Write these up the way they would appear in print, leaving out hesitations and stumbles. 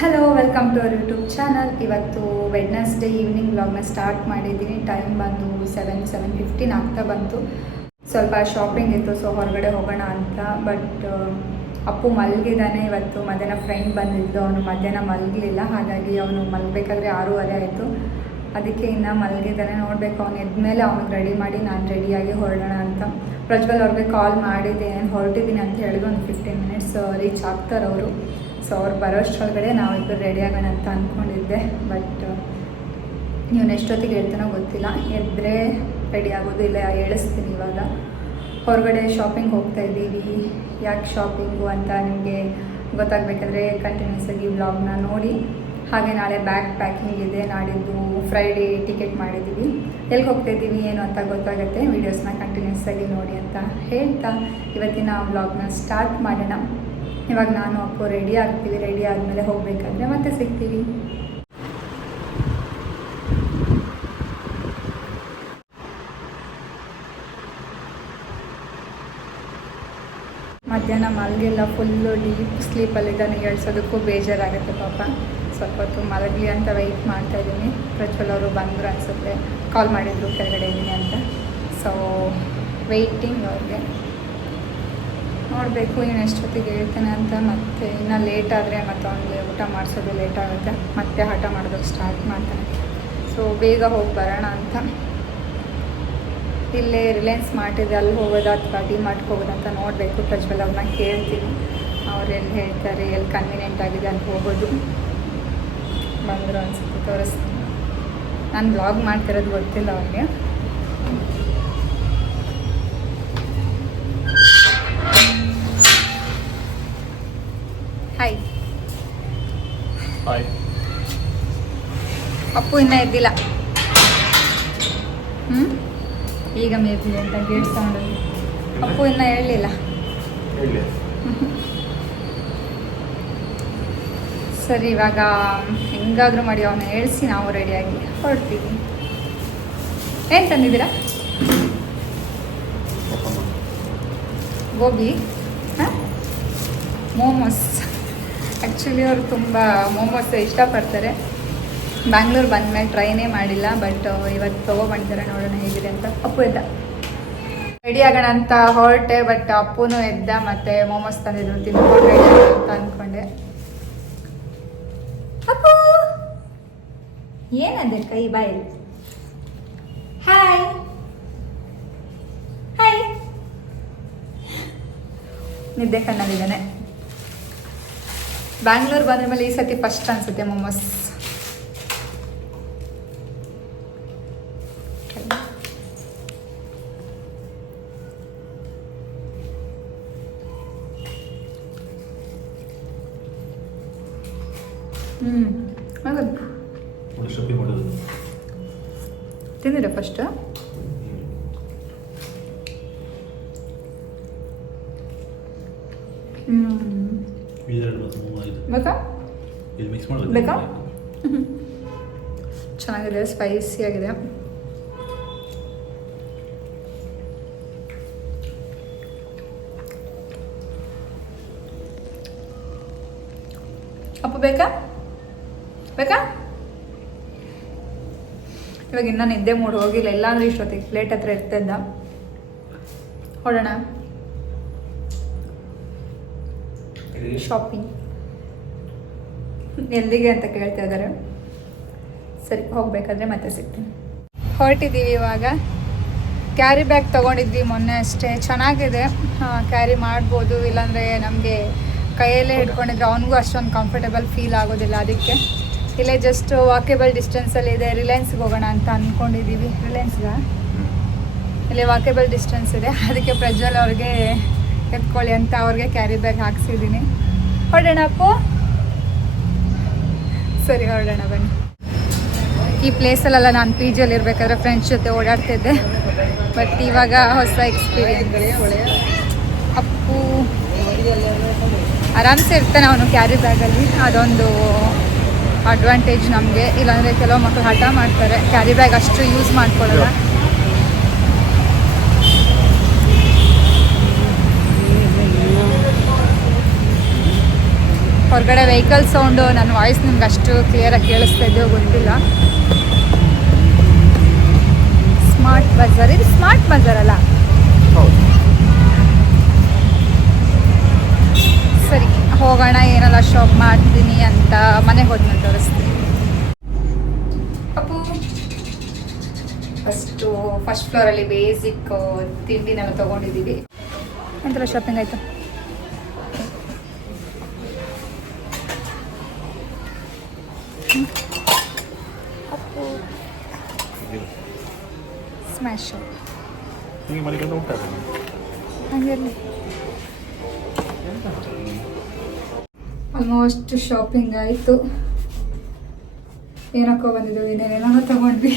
Hello welcome to our YouTube channel. ಇವತ್ತು Wednesday evening ವ್ಲಾಗ್ನ start ಮಾಡಿದ್ದೀನಿ. ಟೈಮ್ ಬಂದು 7:15 ಆಗ್ತಾ ಬಂತು. ಸ್ವಲ್ಪ ಶಾಪಿಂಗ್ ಇತ್ತು, ಸೊ ಹೊರಗಡೆ ಹೋಗೋಣ ಅಂತ. ಬಟ್ ಅಪ್ಪು ಮಲಗಿದ್ದಾನೆ. ಇವತ್ತು ಮಧ್ಯಾಹ್ನ ಫ್ರೆಂಡ್ ಬಂದಿದ್ದು, ಅವನು ಮಧ್ಯಾಹ್ನ ಮಲಗಲಿಲ್ಲ. ಹಾಗಾಗಿ ಅವನು ಮಲಗಬೇಕಾದ್ರೆ 6:30 ಆಯಿತು. ಅದಕ್ಕೆ ಇನ್ನೂ ಮಲಗಿದ್ದಾನೆ. ನೋಡಬೇಕು, ಅವನು ಎದ್ಮೇಲೆ ಅವನಿಗೆ ರೆಡಿ ಮಾಡಿ ನಾನು ರೆಡಿಯಾಗಿ ಹೊರಡೋಣ ಅಂತ. ಪ್ರಜ್ವಲ್ ಅವ್ರಿಗೆ ಕಾಲ್ ಮಾಡಿದ್ದೇನೆ, ಹೊರಟಿದ್ದೀನಿ ಅಂತ ಹೇಳಿದ್ರು. ಒಂದು 15 ಮಿನಿಟ್ಸ್ ರೀಚ್ ಆಗ್ತಾರೆ ಅವರು. ಸೊ ಅವ್ರು ಬರೋಷ್ಟೊಳಗಡೆ ನಾವಿಬ್ಬರು ರೆಡಿ ಆಗೋಣ ಅಂತ ಅಂದ್ಕೊಂಡಿದ್ದೆ. ಬಟ್ ನೀವು ಎಷ್ಟೊತ್ತಿಗೆ ಹೇಳ್ತಾನೋ ಗೊತ್ತಿಲ್ಲ. ಎದ್ದರೆ ರೆಡಿ ಆಗೋದು, ಇಲ್ಲ ಹೇಳಿಸ್ತೀನಿ. ಇವಾಗ ಹೊರಗಡೆ ಶಾಪಿಂಗ್ ಹೋಗ್ತಾ ಇದ್ದೀವಿ. ಯಾಕೆ ಶಾಪಿಂಗು ಅಂತ ನಿಮಗೆ ಗೊತ್ತಾಗಬೇಕಾದ್ರೆ ಕಂಟಿನ್ಯೂಸ್ ಆಗಿ ವ್ಲಾಗ್ನ ನೋಡಿ. ಹಾಗೆ ನಾಳೆ ಬ್ಯಾಗ್ ಪ್ಯಾಕಿಂಗ್ ಇದೆ. ನಾಡಿದ್ದು ಫ್ರೈಡೇ ಟಿಕೆಟ್ ಮಾಡಿದ್ದೀವಿ. ಎಲ್ಲಿಗೆ ಹೋಗ್ತಾ ಇದ್ದೀವಿ ಏನು ಅಂತ ಗೊತ್ತಾಗುತ್ತೆ. ವೀಡಿಯೋಸ್ನ ಕಂಟಿನ್ಯೂಸ್ ಆಗಿ ನೋಡಿ ಅಂತ ಹೇಳ್ತಾ ಇವತ್ತಿನ ವ್ಲಾಗ್ನ ಸ್ಟಾರ್ಟ್ ಮಾಡೋಣ. ಇವಾಗ ನಾನು ಅಪ್ಪು ರೆಡಿ ಆಗ್ತೀವಿ. ರೆಡಿ ಆದಮೇಲೆ ಹೋಗಬೇಕಾದ್ರೆ ಮತ್ತೆ ಸಿಗ್ತೀವಿ. ಮಧ್ಯಾಹ್ನ ಮಲಗಿಲ್ಲ, ಫುಲ್ಲು ಡೀಪ್ ಸ್ಲೀಪಲ್ಲಿದ್ದಾನೆ. ಹೇಳ್ಸೋದಕ್ಕೂ ಬೇಜಾರಾಗುತ್ತೆ ಪಾಪ. ಸ್ವಲ್ಪ ಹೊತ್ತು ಮಲಗಲಿ ಅಂತ ವೆಯ್ಟ್ ಮಾಡ್ತಾಯಿದ್ದೀನಿ. ಪ್ರಜ್ವಲ್ ಅವರು ಬಂದರು ಅನಿಸುತ್ತೆ, ಕಾಲ್ ಮಾಡಿದರು ಕೆಳಗಡೆ ಇದ್ದೀನಿ ಅಂತ. ಸೊ ವೆಯ್ಟಿಂಗ್ ಅವ್ರಿಗೆ. ನೋಡಬೇಕು ಇನ್ನು ಎಷ್ಟೊತ್ತಿಗೆ ಹೇಳ್ತಾನೆ ಅಂತ. ಮತ್ತೆ ಇನ್ನೂ ಲೇಟ್ ಆದರೆ ಮತ್ತು ಅವನಿಗೆ ಊಟ ಮಾಡಿಸೋದು ಲೇಟ್ ಆಗುತ್ತೆ. ಮತ್ತೆ ಹಠ ಮಾಡೋದಕ್ಕೆ ಸ್ಟಾರ್ಟ್ ಮಾಡ್ತಾನೆ. ಸೊ ಬೇಗ ಹೋಗಿ ಬರೋಣ ಅಂತ. ಇಲ್ಲೇ ರಿಲಯನ್ಸ್ ಮಾರ್ಟ್ ಇದೆ, ಅಲ್ಲಿ ಹೋಗೋದು ಅಥವಾ ಡಿ ಮಾರ್ಟ್ಗೆ ಹೋಗೋದು ಅಂತ ನೋಡಬೇಕು. ಪ್ರಜ್ವಲ್ ಅವ್ರನ್ನ ಕೇಳ್ತೀನಿ, ಅವ್ರು ಎಲ್ಲಿ ಹೇಳ್ತಾರೆ, ಎಲ್ಲಿ ಕನ್ವೀನಿಯೆಂಟ್ ಆಗಿದೆ ಅಂತ ಹೋಗೋದು. ಬಂದರು ಅನಿಸುತ್ತೆ, ತೋರಿಸ್ತೀನಿ. ನಾನು ಬ್ಲಾಗ್ ಮಾಡ್ತಿರೋದು ಗೊತ್ತಿಲ್ಲ ಅವ್ರಿಗೆ. Hi hi. ಅಪ್ಪು ಇನ್ನೂ ಎದ್ದಿಲ್ಲ. ಈಗ ಮೇದಿದೆ ಅಂತ ಗೇಟ್ ಸೌಂಡ್. ಅಪ್ಪು ಇನ್ನೂ ಹೇಳಲಿಲ್ಲ. ಸರಿ, ಇವಾಗ ಹೆಂಗಾದರೂ ಮಾಡಿ ಅವನ್ನ ಹೇಳಿಸಿ ನಾವು ರೆಡಿಯಾಗಿ ಹೊರಡ್ತೀವಿ. ಏನು ತಂದಿದ್ದೀರಾ? ಗೋಬಿ, ಹಾಂ, ಮೋಮೋಸ್. ಆ್ಯಕ್ಚುಲಿ ಅವರು ತುಂಬ ಮೋಮೋಸ್ ಇಷ್ಟಪಡ್ತಾರೆ. ಬ್ಯಾಂಗ್ಳೂರು ಬಂದಮೇಲೆ ಟ್ರೈನೇ ಮಾಡಿಲ್ಲ. ಬಟ್ ಇವತ್ತು ತೊಗೊಬಂದಿದ್ದಾರೆ, ನೋಡೋಣ ಹೇಗಿದೆ ಅಂತ. ಅಪ್ಪು ಎದ್ದ, ರೆಡಿ ಆಗೋಣ ಅಂತ ಹೊರಟೆ. ಬಟ್ ಅಪ್ಪುನೂ ಎದ್ದ, ಮತ್ತು ಮೋಮೋಸ್ ತಂದಿದ್ರು, ತಿಂದ್ಕೊಂಡು ರೆಡಿ ಆಗೋಣ ಅಂತ ಅಂದ್ಕೊಂಡೆ. ಅಪ್ಪು ಏನಂದೆ ಕೈ ಬಾಯಿ? Hi hi. ನಿದ್ದೆ ಕಣ್ಣಲ್ಲಿದ್ದಾನೆ. ಬ್ಯಾಂಗ್ಳೂರು ಬಂದ ಮೇಲೆ ಈ ಸತಿ ಫಸ್ಟ್ ಅನಿಸುತ್ತೆ ಮೋಮೋಸ್. ತಿಂದಿರ ಫಸ್ಟ್? ಬೇಕಾ? ಚೆನ್ನಾಗಿದೆ, ಸ್ಪೈಸಿ ಆಗಿದೆ. ಅಪ್ಪು ಬೇಕಾ? ಬೇಕಾ? ಇವಾಗ ಇನ್ನೂ ನಿದ್ದೆ ಮೂಡ್ ಹೋಗಿಲ್ಲ. ಇಲ್ಲಾಂದ್ರೆ ಇಷ್ಟೊತ್ತಿಗೆ ಪ್ಲೇಟ್ ಹತ್ರ ಇರ್ತಿದ್ದ. ಹೊಡೋಣ ಶಾಪಿಂಗ್. ಎಲ್ಲಿಗೆ ಅಂತ ಕೇಳ್ತಾ ಇದ್ದಾರೆ. ಸರಿ, ಹೋಗ್ಬೇಕಾದ್ರೆ ಮತ್ತೆ ಸಿಗ್ತೀನಿ. ಹೊರಟಿದ್ದೀವಿ ಇವಾಗ. ಕ್ಯಾರಿ ಬ್ಯಾಗ್ ತೊಗೊಂಡಿದ್ವಿ ಮೊನ್ನೆ ಅಷ್ಟೇ, ಚೆನ್ನಾಗಿದೆ. ಕ್ಯಾರಿ ಮಾಡ್ಬೋದು, ಇಲ್ಲಾಂದರೆ ನಮಗೆ ಕೈಯಲ್ಲೇ ಹಿಡ್ಕೊಂಡಿದ್ರೆ ಅವನಿಗೂ ಅಷ್ಟೊಂದು ಕಂಫರ್ಟೇಬಲ್ ಫೀಲ್ ಆಗೋದಿಲ್ಲ. ಅದಕ್ಕೆ ಇಲ್ಲೇ ಜಸ್ಟ್ ವಾಕೇಬಲ್ ಡಿಸ್ಟೆನ್ಸಲ್ಲಿದೆ. ರಿಲಯನ್ಸ್ಗೆ ಹೋಗೋಣ ಅಂತ ಅಂದ್ಕೊಂಡಿದ್ದೀವಿ. ರಿಲಯನ್ಸ್ಗೆ ಇಲ್ಲಿ ವಾಕೇಬಲ್ ಡಿಸ್ಟೆನ್ಸ್ ಇದೆ. ಅದಕ್ಕೆ ಪ್ರಜ್ವಲ್ ಅವ್ರಿಗೆ ಎತ್ಕೊಳ್ಳಿ ಅಂತ ಅವ್ರಿಗೆ ಕ್ಯಾರಿ ಬ್ಯಾಗ್ ಹಾಕ್ಸಿದ್ದೀನಿ. ಹೊರಡೋಣ ಅಪ್ಪು? ಸರಿ, ಹೊರಡೋಣ ಬನ್ನಿ. ಈ ಪ್ಲೇಸಲ್ಲೆಲ್ಲ ನಾನು ಪಿ ಜಿಯಲ್ಲಿ ಇರಬೇಕಾದ್ರೆ ಫ್ರೆಂಡ್ಸ್ ಜೊತೆ ಓಡಾಡ್ತಿದ್ದೆ. ಬಟ್ ಇವಾಗ ಹೊಸ ಎಕ್ಸ್ಪೀರಿಯನ್ಸ್. ಅಪ್ಪು ಆರಾಮ್ಸೆ ಇರ್ತಾನೆ ಅವನು ಕ್ಯಾರಿ ಬ್ಯಾಗಲ್ಲಿ. ಅದೊಂದು ಅಡ್ವಾಂಟೇಜ್ ನಮಗೆ. ಇಲ್ಲಾಂದರೆ ಕೆಲವು ಮಕ್ಕಳು ಹಠ ಮಾಡ್ತಾರೆ, ಕ್ಯಾರಿ ಬ್ಯಾಗ್ ಅಷ್ಟು ಯೂಸ್ ಮಾಡ್ಕೊಳ್ಳಲ್ಲ. ಹೊರಗಡೆ ವೆಹಿಕಲ್ ಸೌಂಡು ನನ್ನ ವಾಯ್ಸ್ ನಿಮ್ಗೆ ಅಷ್ಟು ಕ್ಲಿಯರಾಗಿ ಕೇಳಿಸ್ತಾ ಇದೆಯೋ ಗೊತ್ತಿಲ್ಲ. ಸ್ಮಾರ್ಟ್ ಬಜಾರ್, ಇದು ಸ್ಮಾರ್ಟ್ ಬಜಾರ್ ಅಲ್ಲ? ಸರಿ, ಹೋಗೋಣ. ಏನೆಲ್ಲ ಶಾಪ್ ಮಾಡ್ತೀನಿ ಅಂತ ಮನೆಗೆ ಹೋದ್ಮೇಲೆ ತೋರಿಸ್ತೀನಿ. ಅಪ್ಪು ಫಸ್ಟ್ ಫ್ಲೋರಲ್ಲಿ ಬೇಸಿಕ್ ತಿಂಡಿನೆಲ್ಲ ತೊಗೊಂಡಿದ್ದೀವಿ. ಎಂತೆಲ್ಲ ಶಾಪಿಂಗ್ ಆಯಿತು? ಅಪ್ಪು ಸ್ಮ್ಯಾಶ್ ಹಂಗಿರಲಿ. ಆಲ್ಮೋಸ್ಟ್ ಶಾಪಿಂಗ್ ಆಯಿತು. ಏನಕ್ಕೋ ಬಂದಿದ್ದೀವಿ, ಏನೇನೋ ತಗೊಂಡ್ವಿ.